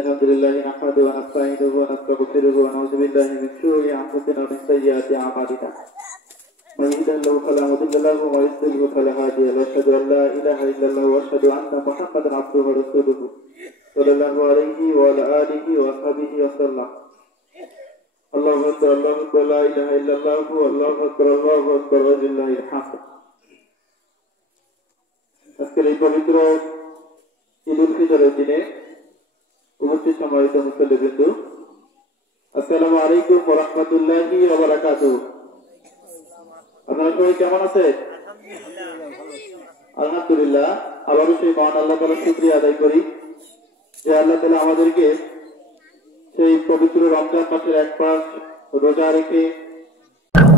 الحمد لله نحمده ونستعينه ونستغفره ونعوذ بالله من شرور أنفسنا ومن سيئات أعمالنا من يهده الله فلا مضل له ومن يضلل فلا هادي له أشهد أن لا إله إلا الله وأشهد أن محمدا عبده ورسوله صلى الله عليه وعلى آله وصحبه وسلم الله أكبر الله أكبر لا إله إلا الله والله أكبر ولله الحمد আজকের এই পবিত্র ঈদ উল ফিতরের দিনে উপস্থিত সম্মানিত মুসল্লিবৃন্দ, আসসালামু আলাইকুম ওয়া রাহমাতুল্লাহি ওয়া বারাকাতুহু। আপনারা সবাই কেমন আছেন? আলহামদুলিল্লাহ। আবারও সেই মহান আল্লাহ তাআলার শুকরিয়া আদায় করি যে আল্লাহ তাআলা আমাদেরকে সেই পবিত্র রমজান মাসের এক মাস রোজা রেখে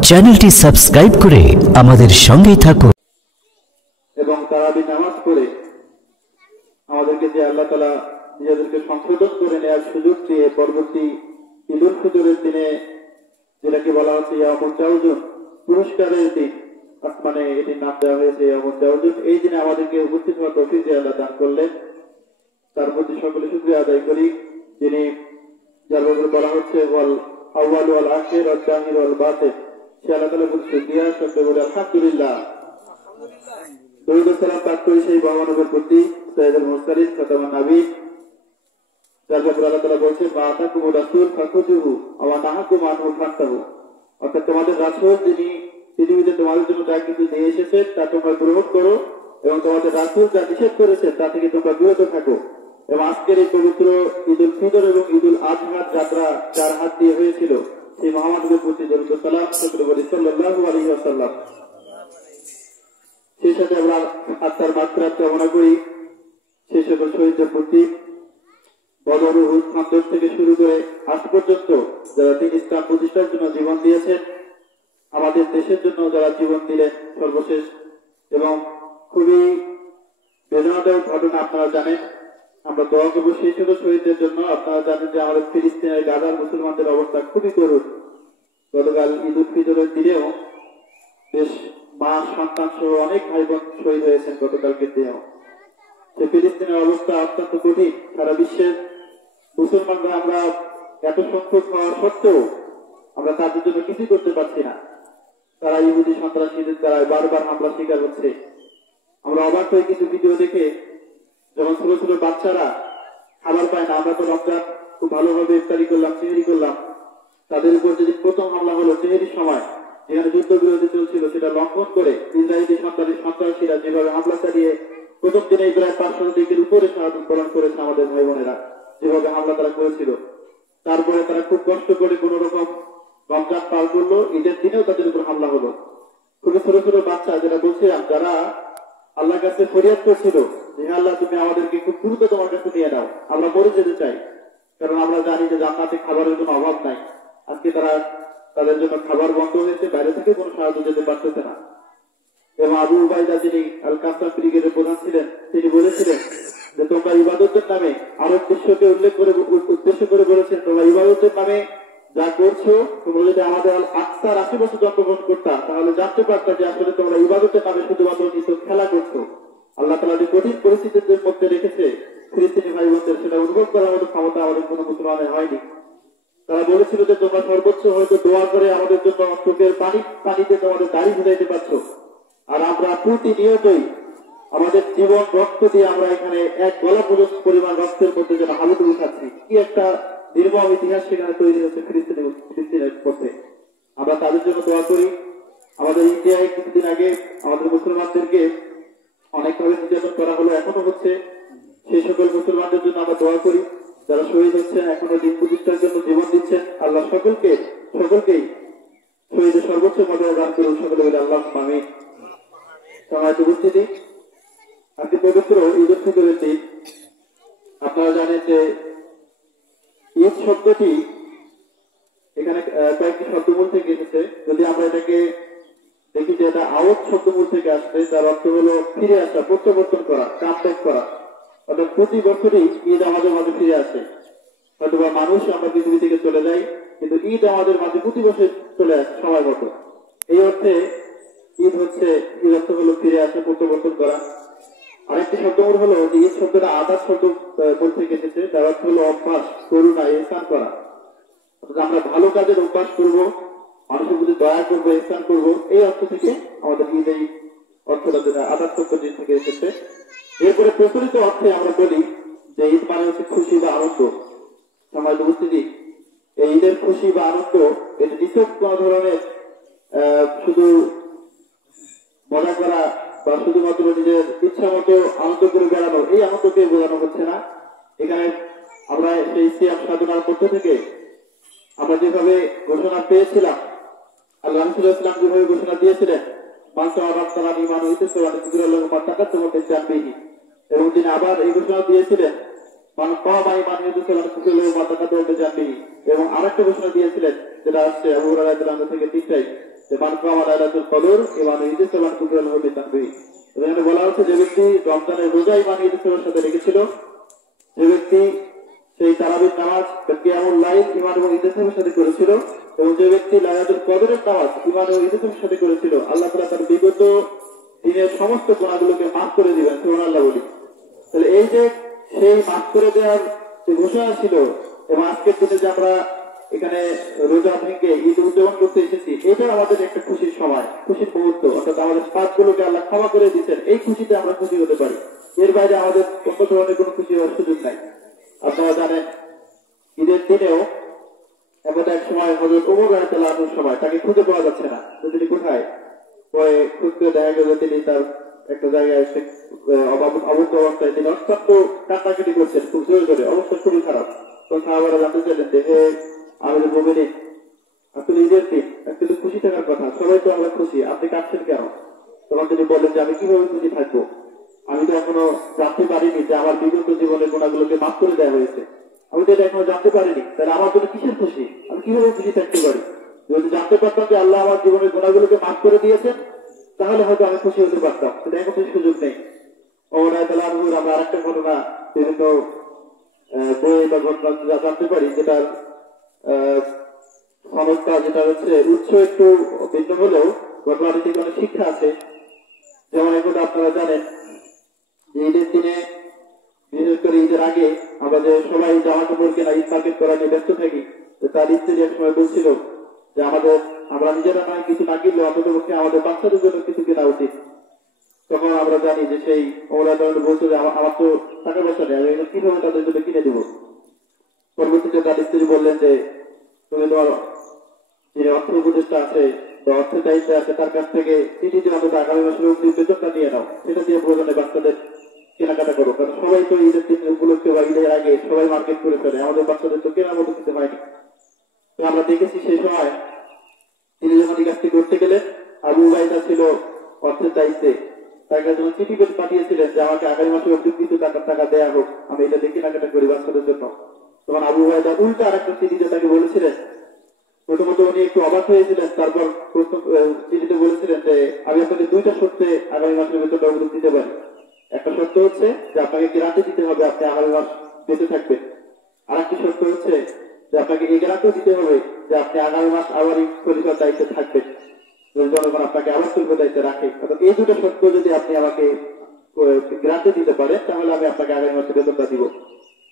চ্যানেলটি সাবস্ক্রাইব করে আমাদের সঙ্গেই থাকুন এবং তারাবি নামাজ পড়ে আমাদেরকে যে আল্লাহ তাআলা নিজেদেরকে সংশোধন করে নেওয়ার সুযোগ দিয়ে পরবর্তী ঈদ উল ফিতরের দিনে, যেটাকে বলা হচ্ছে ইয়ামুল তাওজুন, পুরস্কারের দিন, মানে এটির নাম দেওয়া হয়েছে ইয়ামুল তাওজুন, এই দিনে আমাদেরকে উপস্থিত হওয়ার তৌফিক যে আল্লাহ দান করলেন, তার প্রতি সকলে শুকরিয়া আদায় করি। যিনি যার ব্যাপারে বলা হচ্ছে ওয়াল আউয়াল ওয়াল আখির ওয়াল জাহির ওয়াল বাতিন, সে আল্লাহ তাআলার প্রতি শুকরিয়া, সকলে বলে আলহামদুলিল্লাহ। দরুদ ও সালাম পাঠ করি সেই মহামানবের প্রতি, সাইয়্যিদুল মুরসালিন খাতামুন নবীয়্যিন, যার ব্যাপারে আল্লাহ তাআলা বলেছেন মা আতাকুমুর রাসূল ফাখুযুহু ওয়া নাহাকুম আনহু ফান্তাহু, অর্থাৎ তোমাদের রাসূল যিনি পৃথিবীতে তোমাদের জন্য যা কিছু নিয়ে এসেছেন তা তোমরা গ্রহণ করো এবং তোমাদের রাসূল যা নিষেধ করেছেন তা থেকে তোমরা বিরত থাকো। এবং আজকের এই পবিত্র ঈদ উল ফিতর এবং ঈদ উল আযহার যাত্রা যার হাত দিয়ে হয়েছিল সেই মহামানবের প্রতি দরুদ ও সালাম সাল্লাল্লাহু আলাইহি ওয়াসাল্লাম। সেই সাথে আমরা আত্মার মাগফিরাত কামনা করি সেই সকল শহীদদের প্রতি, বদর, উহুদ, খান্দক থেকে শুরু করে আজ পর্যন্ত যারা দিন ইসলাম প্রতিষ্ঠার জন্য জীবন দিয়েছেন, আমাদের দেশের জন্য যারা জীবন দিলেন সর্বশেষ। এবং খুবই বেদনাদায়ক ঘটনা, আপনারা জানেন, আমরা দোয়া করবো সেই সকল শহীদদের জন্য। আপনারা জানেন যে আমাদের ফিলিস্তিনের গাজার মুসলমানদের অবস্থা খুবই করুণ। গতকাল ঈদ উল ফিতরের দিনেও বেশ মা সন্তান সহ অনেক ভাই বোন শহীদ হয়েছেন গতকালকে দিনেও। সে ফিলিস্তিনের অবস্থা অত্যন্ত কঠিন। সারা বিশ্বের মুসলমানরা আমরা এত সংখ্যক হওয়া সত্ত্বেও আমরা তাদের জন্য কিছুই করতে পারছি না। তারা ইহুদি সন্ত্রাসীদের দ্বারা বারবার হামলা শিকার হচ্ছে। আমরা অবাক হয়ে কিছু ভিডিও দেখে, যখন ছোট ছোট বাচ্চারা খাবার পায় না, আমরা তো রমজান খুব ভালোভাবে ইফতারি করলাম, সেহরি করলাম, তাদের উপর যেদিন প্রথম হামলা হলো সেহরির সময়, যেখানে যুদ্ধবিরতি চলছিল, সেটা লঙ্ঘন করে ইসরায়েলি সন্ত্রাসীরা যেভাবে হামলা চালিয়ে প্রথম দিনে প্রায় 500 দিকের উপরে শাহাদাত বরণ করেছে আমাদের ভাই বোনেরা, যেভাবে হামলা তারা করেছিল। তারপরে তারা খুব কষ্ট করে কোন রকম রমজান পার করলো, ঈদের দিনেও তাদের উপর হামলা হলো। খুবই ছোট ছোট বাচ্চা, যেটা বলছিলাম, যারা আল্লাহর কাছে ফরিয়াদ করছিল যে আল্লাহ তুমি আমাদেরকে খুব দ্রুত তোমার কাছে নিয়ে নাও, আমরা মরে যেতে চাই, কারণ আমরা জানি যে জান্নাতে খাবারের কোনো অভাব নাই। আজকে তাদের জন্য খাবার বন্ধ হয়েছে, বাইরে থেকে কোনো সাহায্য যেতে পারতেছে না। এবং আবু উবাইদা, যিনি আল কাসাম ব্রিগেডের প্রধান ছিলেন, তিনি বলেছিলেন যে তোমরা ইবাদতের নামে আরব বিশ্বকে উদ্দেশ্য করে বলেছেন, তোমরা ইবাদতের নামে যা করছো, তোমরা যদি আমাদের আকসার আশেপাশে জন্মগ্রহণ করতা তাহলে জানতে পারতা যে আসলে তোমরা ইবাদতের নামে শুধুমাত্র খেলা করছো। আল্লাহ তাআলা যে কঠিন পরিস্থিতির মধ্যে রেখেছে ফিলিস্তিনি ভাই বোনদের, সেটা অনুভব করার মতো ক্ষমতা আমাদের কোনো মুসলমানের হয়নি। তারা বলেছিল যে তোমরা সর্বোচ্চ হয়তো দোয়া করে আমাদের জন্য চোখের পানিতে তোমাদের দাড়ি ভিজাইতে পারছো, আর আমরা প্রতিনিয়তই আমাদের জীবন রক্ত দিয়ে আমরা এখানে এক গলা পরিমাণ রক্তের মধ্যে যেন হালুডুবু খাচ্ছি। কি একটা নির্মম ইতিহাস সেখানে তৈরি হচ্ছে ফিলিস্তিনের পথে। আমরা তাদের জন্য দোয়া করি। আমাদের ইন্ডিয়ায় কিছুদিন আগে আমাদের মুসলমানদেরকে অনেকভাবে নির্যাতন করা হলো, এখনো হচ্ছে। সেই সকল মুসলমানদের জন্য আমরা দোয়া করি, যারা শহীদ হচ্ছেন, এখনো দিন প্রতিষ্ঠার জন্য জীবন দিচ্ছেন। আল্লাহ সকলকেই শহীদের সর্বোচ্চ মর্যাদা দান করুন, সকলে বলে আল্লাহ আমিন। সমাজ উপস্থিতি, আজকে পবিত্র ঈদ উল ফিতরের দিন। আপনারা জানেন যে ঈদ শব্দটি এখানে কয়েকটি শব্দমূল থেকে এসেছে। যদি আমরা এটাকে দেখি যে এটা আউট শব্দমূল থেকে আসছে, যার অর্থ হলো ফিরে আসা, প্রত্যাবর্তন করা, কামব্যাক করা। অর্থাৎ প্রতি বছরই ঈদ আমাদের মাঝে ফিরে আসে। হয়তো বা মানুষ আমরা পৃথিবী থেকে চলে যাই, কিন্তু ঈদ আমাদের মাঝে প্রতি বছর চলে আসে সময় মতো। এই অর্থে ঈদ অর্থ হলো ফিরে আসা, প্রত্যাবর্তন করা। আরেকটি শব্দমূল হলো যে এই শব্দটা আদার শব্দ থেকে এসেছে, তার অর্থ হলো অভ্যাস, করুণা, ইহসান করা। আমরা ভালো কাজের অভ্যাস করব, মানুষের প্রতি দয়া করবো, ইহসান করবো, এই অর্থ থেকে আমাদের ঈদ এই অর্থটা যেটা আদার শব্দ থেকে এসেছে। এরপরে প্রচলিত অর্থে আমরা বলি যে ঈদ মানে হচ্ছে খুশি বা আনন্দ। সমাজ উপস্থিতি, এই ঈদের খুশি বা আনন্দ এটা নিছক কোন ধরনের শুধু মজা করা বা শুধুমাত্র নিজের ইচ্ছা মতো আনন্দ করে বেড়ানো, এই আনন্দকে বোঝানো হচ্ছে না। এখানে আমরা সেই সিয়াম সাধনার মধ্য থেকে আমরা যেভাবে ঘোষণা পেয়েছিলাম, আল্লাহ রাসূল ইসলাম যেভাবে ঘোষণা দিয়েছিলেন, এবং তিনি আবার এই ঘোষণা দিয়েছিলেন এবং আরেকটা ঘোষণা দিয়েছিলেন যেটা আসছে আবু হুরায়রা রাদিয়াল্লাহু আনহু থেকে তিনটাই, যে মান কামা লাইলাতুল কদর ইমান ইদসলান কুবরাল হবে তানবীহ। এখানে বলা হচ্ছে যে ব্যক্তি রমজানের রোজা ইমান ইদসলার সাথে রেখেছিল, যে ব্যক্তি সেই তারাবির নামাজ কিয়ামুল লাইল ইমান এবং ইদসলার সাথে করেছিল, এবং যে ব্যক্তি লাইলাতুল কদরের নামাজ ইমান এবং ইদসলার সাথে করেছিল, আল্লাহ তাআলা তার বিগত দিনের সমস্ত গুনাহগুলোকে মাফ করে দিবেন, সুবহানাল্লাহ বলি। তাহলে এই যে সেই মাফ করে দেওয়ার যে ঘোষণা ছিল, এবং আজকের দিনে যে আমরা এখানে রোজা ভেঙে ঈদ উদযাপন করতে এসেছি, এটা আমাদের একটা খুশির সময়, খুশির মুহূর্ত, অর্থাৎ আমাদের পাপগুলোকে আল্লাহ ক্ষমা করে দিচ্ছেন, এই খুশিতে আমরা খুশি হতে পারি। এর বাইরে আমাদের অন্য ধরনের কোনো খুশি হওয়ার সুযোগ নাই। আপনারা জানেন ঈদের দিনেও এমন এক সময় হযরত ওমর রাদিয়াল্লাহু আনহুর সময় তাকে খুঁজে পাওয়া যাচ্ছে না, তিনি কোথায়, পরে খুঁজতে দেখা গেল তিনি তার একটা জায়গায় এসে অবস্থ অবস্থায় তিনি অত্যন্ত কান্নাকাটি করছেন, খুব জোরে জোরে, অবস্থা খুবই খারাপ। তো সাহাবারা জানতে চাইলেন যে হে আমিরুল মুমিনিন, আসলে ঈদের দিন আসলে খুশি থাকার কথা, সবাই তো আমরা খুশি, আপনি কাঁদছেন কেন? তখন তিনি বললেন যে আমি কিভাবে খুশি থাকবো, আমি তো এখনো জানতে পারিনি যে আমার বিগত জীবনের গুণাগুলোকে মাফ করে দেওয়া হয়েছে, আমি তো এটা এখনো জানতে পারিনি, তাহলে আমার জন্য কিসের খুশি, আমি কিভাবে খুশি থাকতে পারি? যদি জানতে পারতাম যে আল্লাহ আমার জীবনের গুণাগুলোকে মাফ করে দিয়েছেন, তাহলে হয়তো আমি খুশি হতে পারতাম, কিন্তু এখন সেই সুযোগ নেই। ওমর রাদিয়াল্লাহু আনহুর আমরা আরেকটা ঘটনা বিভিন্ন বই বা ঘটনা জানতে পারি, যেটার সমস্যা যেটা হচ্ছে উৎস একটু ভিন্ন হলেও ঘটনাটি থেকে অনেক শিক্ষা আছে। যেমন এখন আপনারা জানেন যে ঈদের দিনে, বিশেষ করে ঈদের আগে আমরা যে সবাই জামা কাপড় কেনা, ঈদ মার্কেট করা নিয়ে ব্যস্ত থাকি, তার স্ত্রী এক সময় বলছিল যে আমরা নিজেরা নয় কিছু না কিনলে অন্তত পক্ষে আমাদের বাচ্চাদের জন্য কিছু কেনা উচিত। তখন আমরা জানি যে সেই ওমর রাদিয়াল্লাহু আনহু বলছে যে আমার তো টাকা পয়সা নেই, আমি কিভাবে তাদের জন্য কিনে দেবো। পরবর্তীতে তার স্ত্রী বললেন যে তুমি তোমার যে অর্থ উপদেষ্টা আছে বা অর্থের দায়িত্বে আছে তার কাছ থেকে চিঠি দিয়ে অন্তত আগামী মাসের অগ্রিম বেতনটা নিয়ে নাও, সেটা দিয়ে প্রয়োজনে বাচ্চাদের কেনাকাটা করো, কারণ সবাই তো ঈদের দিন উপলক্ষে বা ঈদের আগে সবাই মার্কেট করে ফেলে, আমাদের বাচ্চাদের তো কেনার মতো দিতে হয়নি। তো আমরা দেখেছি সেই সময় তিনি যখন এই কাজটি করতে গেলেন, আবু উবাইদা ছিল অর্থের দায়িত্বে, তার কাছে যখন চিঠি পাঠিয়েছিলেন যে আমাকে আগামী মাসে অগ্রিম কিছু টাকা দেয়া হোক, আমি এটা দিয়ে কেনাকাটা করি বাচ্চাদের জন্য, তখন আবু উবাইদা উল্টা আরেকটা চিঠিতে তাকে বলেছিলেন, প্রথমত উনি একটু অবাক হয়েছিলেন, তারপর চিঠিতে বলেছিলেন যে আমি আপনাকে দুইটা শর্তে আগামী মাসের বেতনটা অগ্রিম দিতে পারি। একটা শর্ত হচ্ছে যে আপনাকে গ্যারান্টি দিতে হবে আপনি আগামী মাস বেঁচে থাকবেন, আর একটি শর্ত হচ্ছে যে আপনাকে এই গ্যারান্টি দিতে হবে যে আপনি আগামী মাস আবার এই খলিফার দায়িত্বে থাকবেন, জনগণ আপনাকে আবার খলিফার দায়িত্বে রাখে। এই দুটো শর্ত যদি আপনি আমাকে গ্যারান্টি দিতে পারেন, তাহলে আমি আপনাকে আগামী মাসে বেতনটা দিব।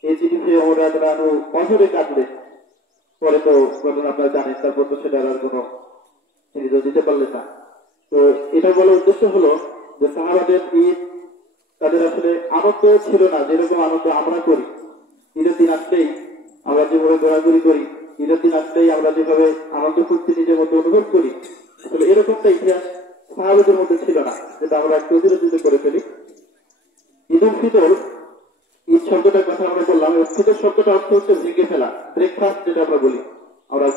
এই চিঠি পেয়ে ওমর রাদিয়াল্লাহু আনহু অঝরে কাঁদলেন। পরে তো ঘটনা আপনারা জানেন, তারপর তো সেটার আর কোনো তিনি তো দিতে পারলেন না। তো এটা বলার উদ্দেশ্য হলো যে সাহাবাদের ঈদ তাদের আসলে আনন্দ ছিল না যেরকম আনন্দ আমরা করি। ঈদের দিন আসলেই আমরা যেভাবে ঘোরাঘুরি করি, ঈদের দিন আসলেই আমরা যেভাবে আনন্দ ফুর্তি নিজের মধ্যে অনুভব করি, আসলে এরকমটা ইতিহাস সাহাবাদের মধ্যে ছিল না, যেটা আমরা একটু অতিরঞ্জিত করে ফেলি। ঈদ উল ফিতর, ঈদ শব্দটার কথা আমরা বললাম, ফিতর শব্দটা অর্থ হচ্ছে ভেঙে ফেলা, ব্রেকফাস্ট যেটা আমরা বলি, আমরা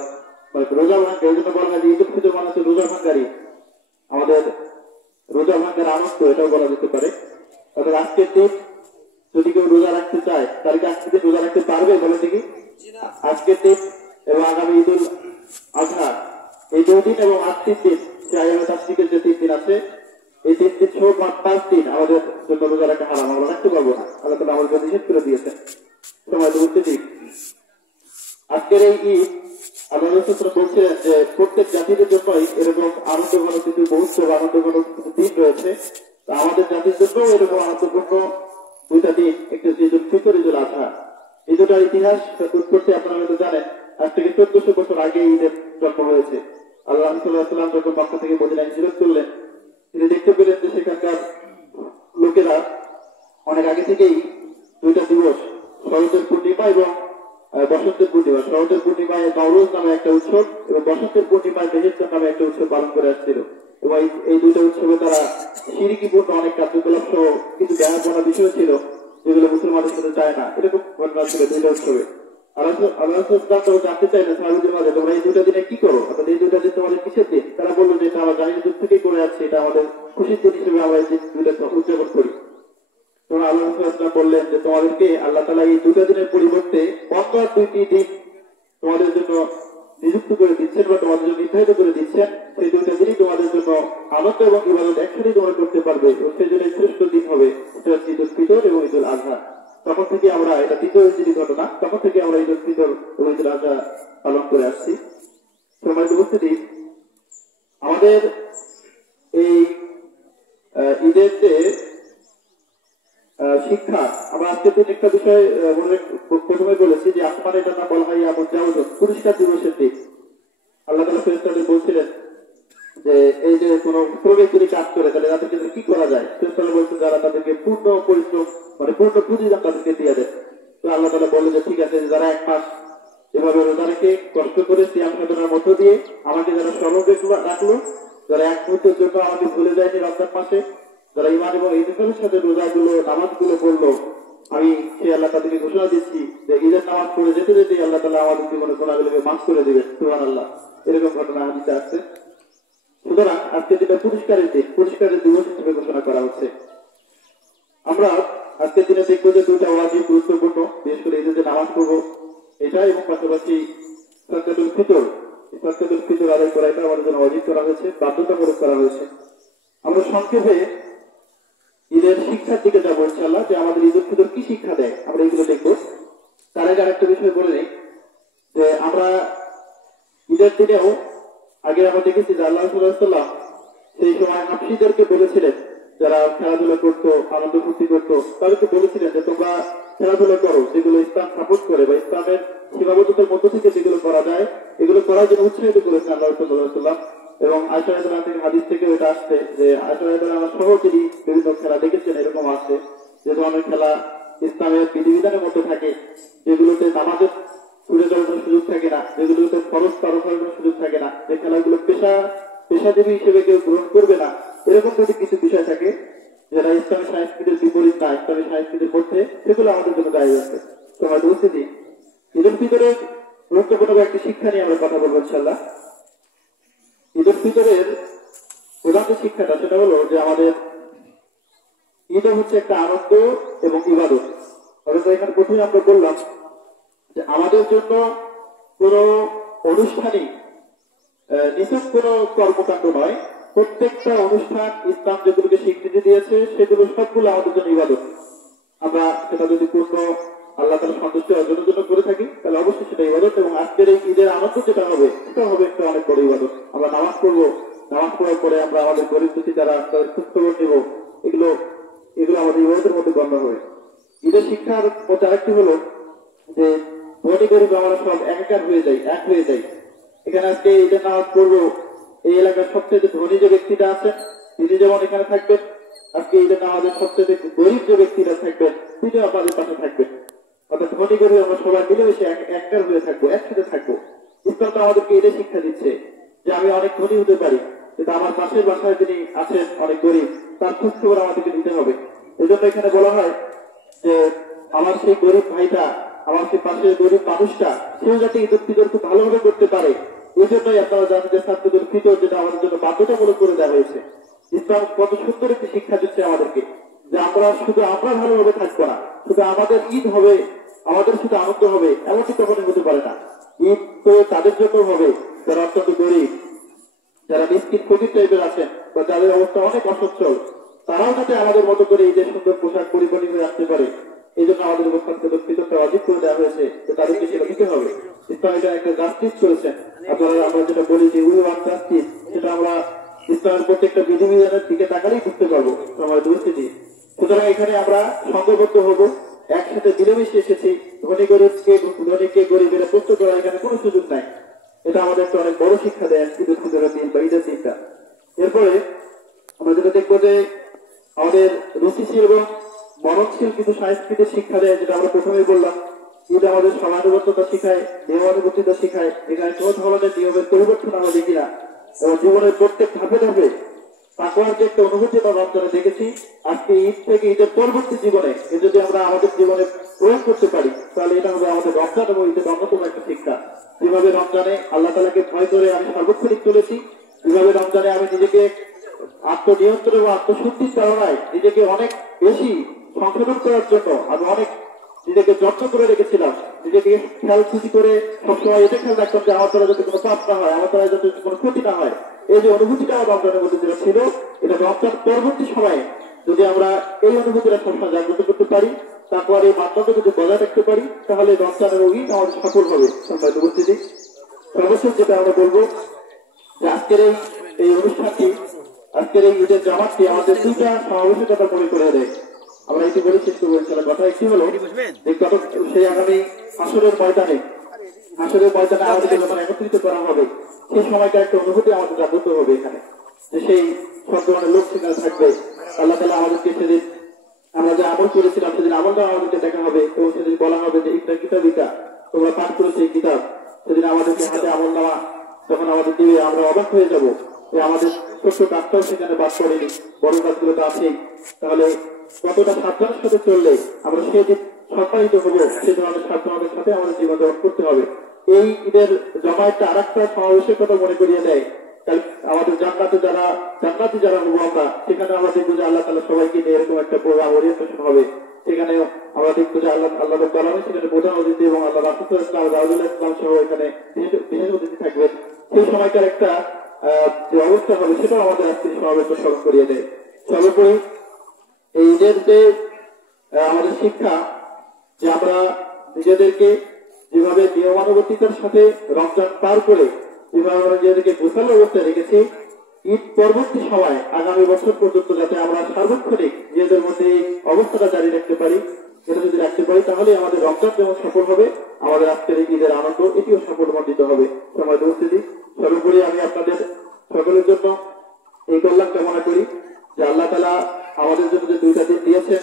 রোজা ভাঙ্গা, এই জন্য বলা হয় যে ঈদ উল ফিতর মানে হচ্ছে রোজা ভাঙ্গারি, আমাদের রোজা ভাঙ্গার আনন্দ এটাও বলা যেতে পারে। অর্থাৎ আজকের দিন যদি কেউ রোজা রাখতে চায়, তার কি আজকের দিন রোজা রাখতে পারবে বলে দেখি? আজকের দিন এবং আগামী ঈদ উল আজহা, এই 2 দিন এবং 8 দিন, যে আইয়ামে তাশরিকের যে 3 দিন আছে, এই 3 দিন সহ 5 দিন আমাদের জন্য রোজা রাখা হারাম, আমরা রাখতে পারবো না, আল্লাহ তাআলা আমাদের নিষেধ করে দিয়েছেন। সময় তো বুঝতে দিই আজকের এই ঈদ আল্লাহ রাসূল বলছিলেন যে প্রত্যেক জাতিদের জন্যই এরকম আনন্দঘন কিছু মুহূর্ত বা আনন্দঘন কিছু দিন রয়েছে, তা আমাদের জাতির জন্য এরকম আনন্দপূর্ণ দুইটা দিন, একটি হচ্ছে ঈদুল ফিতর, ঈদুল আজহা। এই দুটার ইতিহাস উৎপত্তি আপনারা হয়তো জানেন। আজ থেকে 1400 বছর আগে ঈদের জন্ম হয়েছে। আল্লাহ সাল্লাম যখন মক্কা থেকে মদিনায় হিজরত করলেন, তিনি দেখতে পেলেন যে সেখানকার লোকেরা অনেক আগে থেকেই দুইটা দিবস, শরতের পূর্ণিমা এবং বসন্তের পূর্ণিমা, শরতের পূর্ণিমায় নওরোজ নামে একটা উৎসব এবং বসন্তের পূর্ণিমায় মেহেরচাঁদ নামে একটা উৎসব পালন করে আসছিল। এবং এই দুইটা উৎসবে তারা শিরকিপূর্ণ অনেক কার্যকলাপ সহ কিছু দেখাশোনা বিষয় ছিল যেগুলো মুসলমানদের সাথে চায় না, এরকম ঘটনা ছিল দুইটা উৎসবে। আল্লাহ জানতে চাইলেন সাহাবীদের মাঝে, তোমরা এই দুইটা দিনে কি করো, অর্থাৎ এই দুইটা দিন তোমাদের কিসের দিন? তারা বললো যে এটা আমরা জাহির যুগ থেকেই করে যাচ্ছি, এটা আমাদের খুশির দিন হিসেবে আমরা এই দুইটা উদযাপন করি। তোমরা আল্লাহ বললেন যে তোমাদেরকে আল্লাহ তাআলা এই দুইটা দিনের পরিবর্তে অন্য 2টি দিন তোমাদের জন্য নিযুক্ত করে দিচ্ছেন বা তোমাদের জন্য নির্ধারিত করে দিচ্ছেন। সেই দুইটা দিনই তোমাদের জন্য আনন্দ এবং ইবাদত একসাথে তোমরা করতে পারবে, এবং সেই জন্য শ্রেষ্ঠ দিন হবে ঈদুল ফিতর এবং ঈদুল আজহা। তখন থেকে আমরা, এটা দ্বিতীয় হিজরি ঘটনা, তখন থেকে আমরা ঈদুল ফিতর এবং ঈদুল আজহা পালন করে আসছি। সম্মানিত উপস্থিতি, আমাদের এই ঈদের যে শিক্ষা, আমরা আজকে দিন একটা বিষয় প্রথমে বলেছি যে আসমানে এটা না বলা হয় পুরস্কার দিবসের দিন। আল্লাহ তাআলা ফেরেশতাদের বলছিলেন যে এই যে কোনো শ্রমিক যদি কাজ করে তাহলে তাদেরকে কি করা যায়, ফেরেশতারা বলছেন যারা তাদেরকে পূর্ণ পরিশ্রম মানে পূর্ণ প্রতিদান তাদেরকে দিয়ে দেয়। তো আল্লাহ তাআলা বললেন যে ঠিক আছে, যারা 1 মাস এভাবে রোজা রেখে কষ্ট করে সিয়াম সাধনার মধ্য দিয়ে আমাকে যারা স্মরণ রাখলো, যারা এক মুহূর্তের জন্য আমাকে ভুলে যায়নি রমজান মাসে, যারা ইমান এবং ইতিকাফের সাথে রোজাগুলো নামাজগুলো পড়লো, আমি সে আল্লাহ তাদেরকে ঘোষণা দিচ্ছি যে ঈদের নামাজ পড়ে যেতে যেতেই আল্লাহ তাআলা আমাদের জীবনে গুনাহগুলোকে মাফ করে দিবেন। সুবহানাল্লাহ, এরকম ঘটনা হাদিসে আছে। সুতরাং আজকে যেটা পুরস্কারের দিন, পুরস্কারের দিবস হিসেবে ঘোষণা করা হচ্ছে। আমরা আজকের দিনে দেখবো যে দুইটা ওয়াজিব গুরুত্বপূর্ণ, বিশেষ করে ঈদের যে নামাজ পড়বো এটা, এবং পাশাপাশি যাকাতুল ফিতর, যাকাতুল ফিতর আদায় করা, এটা আমাদের জন্য ওয়াজিব করা হয়েছে, বাধ্যতামূলক করা হয়েছে। আমরা সংক্ষেপে ঈদের শিক্ষার দিকে যাবো ইনশাআল্লাহ, যে আমাদের ঈদুল ফিতর কি শিক্ষা দেয় আমরা এগুলো দেখবো। তার আগে আরেকটা বিষয় বলে নেই যে আমরা ঈদের দিনেও আগে আমরা দেখেছি যে আল্লাহ সাল্লাল্লাহু সেই সময় হাফসীদেরকে বলেছিলেন, যারা খেলাধুলা করতো, আনন্দ ফুর্তি করতো, তাদেরকে বলেছিলেন যে তোমরা খেলাধুলা করো যেগুলো ইসলাম সাপোর্ট করে বা ইসলামের সীমাবদ্ধতার মধ্য থেকে যেগুলো করা যায় এগুলো করার জন্য উৎসাহিত করেছেন আল্লাহ সাল্লাল্লাহু আলাইহি ওয়াসাল্লাম। এবং আয়েশা রাদিয়াল্লাহু আনহা থেকে হাদিস থেকে এটা আসছে যে আয়েশা রাদিয়াল্লাহু আনহা সহ তিনি বিভিন্ন খেলা দেখেছেন, এরকম আসছে যে ধরনের খেলা ইসলামের বিধিবিধানের মধ্যে থাকে, যেগুলোতে নামাজের ছুটে চলার সুযোগ থাকে না, যেগুলোতে ফরজ পালন করার সুযোগ থাকে না, যে খেলাগুলো পেশাজীবী হিসেবে কেউ গ্রহণ করবে না, এরকম যদি কিছু বিষয় থাকে যারা ইসলামী সংস্কৃতির বিপরীত না, ইসলামী সংস্কৃতির মধ্যে, সেগুলো আমাদের জন্য দায়ী আছে। তোমার উপস্থিতি ঈদুল ফিতরের গুরুত্বপূর্ণ একটি শিক্ষা নিয়ে আমরা কথা বলবো ইনশাআল্লাহ। ঈদুল ফিতরের প্রধান যে শিক্ষাটা সেটা হলো যে আমাদের ঈদ হচ্ছে একটা আনন্দ এবং ইবাদত। অথচ এখানে প্রথমে আমরা বললাম যে আমাদের জন্য কোন অনুষ্ঠানই নিছক কোন কর্মকাণ্ড নয়, প্রত্যেকটা অনুষ্ঠান ইসলাম যেগুলোকে স্বীকৃতি দিয়েছে সেগুলো সবগুলো আমাদের জন্য ইবাদত। আমরা সেটা যদি পূর্ণ আল্লাহ তাআলা সন্তুষ্টি অর্জনের জন্য করে থাকি তাহলে অবশ্যই সেটা ইবাদত। এবং আজকের এই ঈদের আনন্দ যেটা হবে সেটা হবে একটা অনেক বড় ইবাদত। আমরা নামাজ পড়বো, নামাজ পড়ার পরে আমরা আমাদের গরিব দুঃখী যারা তাদের খোঁজখবর নিব, এগুলো আমাদের ইবাদতের মধ্যে গণ্য হবে। ঈদের শিক্ষার মধ্যে আরেকটি হলো যে ধনী গরিব আমরা সব একাকার হয়ে যাই, এক হয়ে যাই। এখানে আজকে ঈদের নামাজ পড়বো, এই এলাকার সবচেয়ে ধনী যে ব্যক্তিটা আছে তিনি যেমন এখানে থাকবেন, আজকে ঈদের নামাজের সবচেয়ে গরিব যে ব্যক্তিরা থাকবেন তিনি আমাদের পাশে থাকবেন। অর্থাৎ ধনী গরিব আমরা সবাই মিলেমিশে একটার হয়ে থাকবো, একসাথে থাকবো। ইসলাম তো আমাদেরকে এটাই শিক্ষা দিচ্ছে যে আমি অনেক ধনী হতে পারি, কিন্তু আমার পাশের বাসায় যিনি আছেন অনেক গরিব, তার খোঁজ খবর আমাদেরকে নিতে হবে। এই জন্য এখানে বলা হয় যে আমার সেই গরিব ভাইটা, আমার সেই পাশের গরিব মানুষটা, সেও যাতে ঈদুল ফিতর খুব ভালোভাবে করতে পারে, এই জন্যই আপনারা জানেন যে ঈদুল ফিতর যেটা আমাদের জন্য বাধ্যতামূলক করে দেওয়া হয়েছে। ইসলাম কত সুন্দর একটি শিক্ষা দিচ্ছে আমাদেরকে যে আমরা ভালোভাবে থাকবো না, শুধু আমাদের ঈদ হবে, আমাদের শুধু আনন্দ হবে, এমনটি কখনোই হতে পারে না। ঈদ তো তাদের জন্য হবে যারা অত্যন্ত গরিব, যারা মিসকিন ফকির টাইপের আছেন বা যাদের অবস্থা অনেক অসচ্ছল, তারাও যাতে আমাদের মতো করে ঈদের সুন্দর পোশাক পরিপাটি হয়ে আসতে পারে, এই জন্য আমাদের ঈদুল ফিতরটা ওয়াজিব করে দেওয়া হয়েছে যে তাদেরকে সেটা দিতে হবে। ইসলাম এটা একটা জাস্টিস করেছেন। আমরা যেটা বলি যে উই ওয়ান্ট জাস্টিস, সেটা আমরা ইসলামের প্রত্যেকটা বিধিবিধানের দিকে তাকালেই বুঝতে পারবো সময় উপস্থিতি। সুতরাং এখানে আমরা সংঘবদ্ধ হব, একসাথে মিলেমিশে এসেছি। ধনীকে গরিবের প্রশ্ন করা এখানে কোনো সুযোগ নাই। এটা আমাদের একটা অনেক বড় শিক্ষা দেয় ঈদের ফিতরের দিন বা ঈদের দিনটা। এরপরে আমরা যেটা দেখবো যে আমাদের রুচিশীল এবং মননশীল কিছু সাংস্কৃতিক শিক্ষা দেয়, যেটা আমরা প্রথমেই বললাম। ঈদ আমাদের সমানুবর্ততা শিখায়, নিয়মানুবর্তিতা শিখায়, এখানে কোনো ধরনের নিয়মের পরিবর্তন আমরা দেখি না। এবং জীবনের প্রত্যেক ধাপে ধাপে তাকওয়ার যে একটা অনুভূতি আমরা রমজানে দেখেছি, আজকে ঈদ থেকে ঈদের পরবর্তী জীবনে এ যদি আমরা আমাদের জীবনে প্রয়োগ করতে পারি, তাহলে এটা হবে আমাদের রমজান এবং ঈদের অন্যতম একটা শিক্ষা। যেভাবে রমজানে আল্লাহ তাআলাকে ভয় করে আমি সর্বক্ষণিক চলেছি, যেভাবে রমজানে আমি নিজেকে আত্মনিয়ন্ত্রণ এবং আত্মশুদ্ধির ধারণায় নিজেকে অনেক বেশি সংশোধন করার জন্য আমি অনেক নিজেকে যত্ন করে রেখেছিলাম, নিজেকে খেয়াল খুশি করে সবসময় এটা খেয়াল রাখতাম যে আমার দ্বারা যাতে কোনো পাপ না হয়, আমার দ্বারা যাতে কোনো ক্ষতি না হয়। এই যে অনুভূতিটা আমার রমজানের মধ্যে যেটা ছিল, এটা রমজান পরবর্তী সময়ে যদি আমরা এই অনুভূতিটা সবসময় জাগ্রত করতে পারি, তারপর এই মাত্রাটা যদি বজায় রাখতে পারি, তাহলে রমজানের ঈদ আমাদের সফল হবে। সম্মানিত উপস্থিতি, সর্বশেষ যেটা আমরা বলবো যে আজকের এই অনুষ্ঠানটি, আজকের এই ঈদের জামাতটি আমাদের দুইটা সমাবেশের কথা মনে করে দেয়। আমরা এটি বলে শেষ করবো ইনশাআল্লাহ। কথা একটি হলো যে কত সেই আগামী হাসরের ময়দানে আমাদেরকে যখন একত্রিত করা হবে, সেই সময়কার একটা অনুভূতি আমাদের জাগ্রত হবে এখানে, যে সেই সন্তানের লোক সেখানে থাকবে। আল্লাহ তাআলা আমাদেরকে সেদিন আমরা যে আমল করেছিলাম সেদিন আমলটা আমাদেরকে দেখা হবে, এবং সেদিন বলা হবে যে একটা কিতাবিকা তোমরা পাঠ করেছো এই কিতাব। সেদিন আমাদেরকে হাতে আমল নেওয়া যখন আমাদের দিবে, আমরা অবাক হয়ে যাবো যে আমাদের ছোট্ট কাজটাও সেখানে বাদ পড়েনি, বড় কাজগুলো তো আছেই। তাহলে কতটা সাবধানের সাথে চললে আমরা সেই দিন সম্মানিত হবো, সেই ধরনের সাবধানতার সাথে আমাদের জীবন যাপন করতে হবে। এই ঈদের জমায়েতটা আর একটা সমাবেশের কথা মনে করিয়ে দেয়। আমাদের জান্নাতি যারা হবো আমরা, সেখানে আমরা দেখবো যে আল্লাহ তাআলা সবাইকে নিয়ে এরকম একটা প্রোগ্রাম ওরিয়েন্টেশন হবে। সেখানে আমরা দেখবো যে আল্লাহ তাআলা সেখানে প্রধান অতিথি এবং আল্লাহ রাসূল ইসলাম সহ এখানে বিশেষ অতিথি থাকবেন। সেই সময়কার একটা যে অবস্থা হবে সেটাও আমাদের আজকের সমাবেশটা স্মরণ করিয়ে দেয়। সর্বোপরি এই ঈদের যে আমাদের শিক্ষা, যে আমরা নিজেদেরকে যেভাবে নিয়মানুবর্তিতার সাথে রমজান পার করে যেভাবে আমরা নিজেদেরকে গোছানো অবস্থায় রেখেছি, ঈদ পরবর্তী সময় আগামী বছর পর্যন্ত যাতে আমরা সার্বক্ষণিক নিজেদের মধ্যে এই অবস্থাটা জারি রাখতে পারি, এটা যদি রাখতে পারি তাহলে আমাদের রমজান যেমন সফল হবে, আমাদের আজকের এই ঈদের আনন্দ এটিও সফলমণ্ডিত হবে। সময় উপস্থিতি, সর্বোপরি আমি আপনাদের সকলের জন্য এই কল্যাণ কামনা করি যে আল্লাহ তাআলা আমাদের জন্য যে দুইটা দিন দিয়েছেন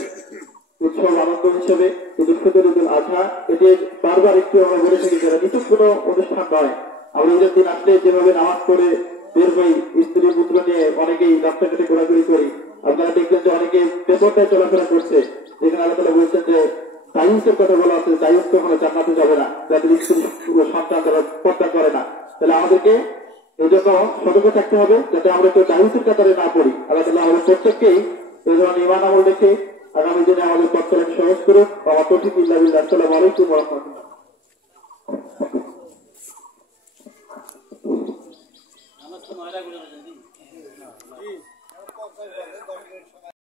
উৎসব আনন্দ হিসেবে, ঈদুল ফিতর, ঈদুল আজহা, এটি বারবার একটু আমরা বলে থাকি যারা নিচুক কোনো অনুষ্ঠান নয়। আমরা ঈদের দিন আসলে যেভাবে নামাজ পড়ে বের হই, স্ত্রী পুত্র নিয়ে অনেকেই রাস্তাঘাটে ঘোরাঘুরি করি, আপনারা দেখবেন যে অনেকে বেপরদায় চলাফেরা করছে, যেখানে আল্লাহ তাআলা বলছেন যে দায়ুসের কথা বলা আছে, দায়ুস কখনো জান্নাতে যাবে না, যাদের স্ত্রী সন্তান তারা পর্দা করে না। তাহলে আমাদেরকে এই জন্য সতর্ক থাকতে হবে যাতে আমরা কেউ দায়ুসের কাতারে না পড়ি। আল্লাহ তাআলা আমাদের প্রত্যেককেই এই ধরনের ঈমান আমল দেখে আগামী দিনে আমাদের পথ চলাকে সহজ করুন। আমার তৌফিক ইল্লা বিল্লাহ। আসসালামু আলাইকুম ওয়া রাহমাতুল্লাহ।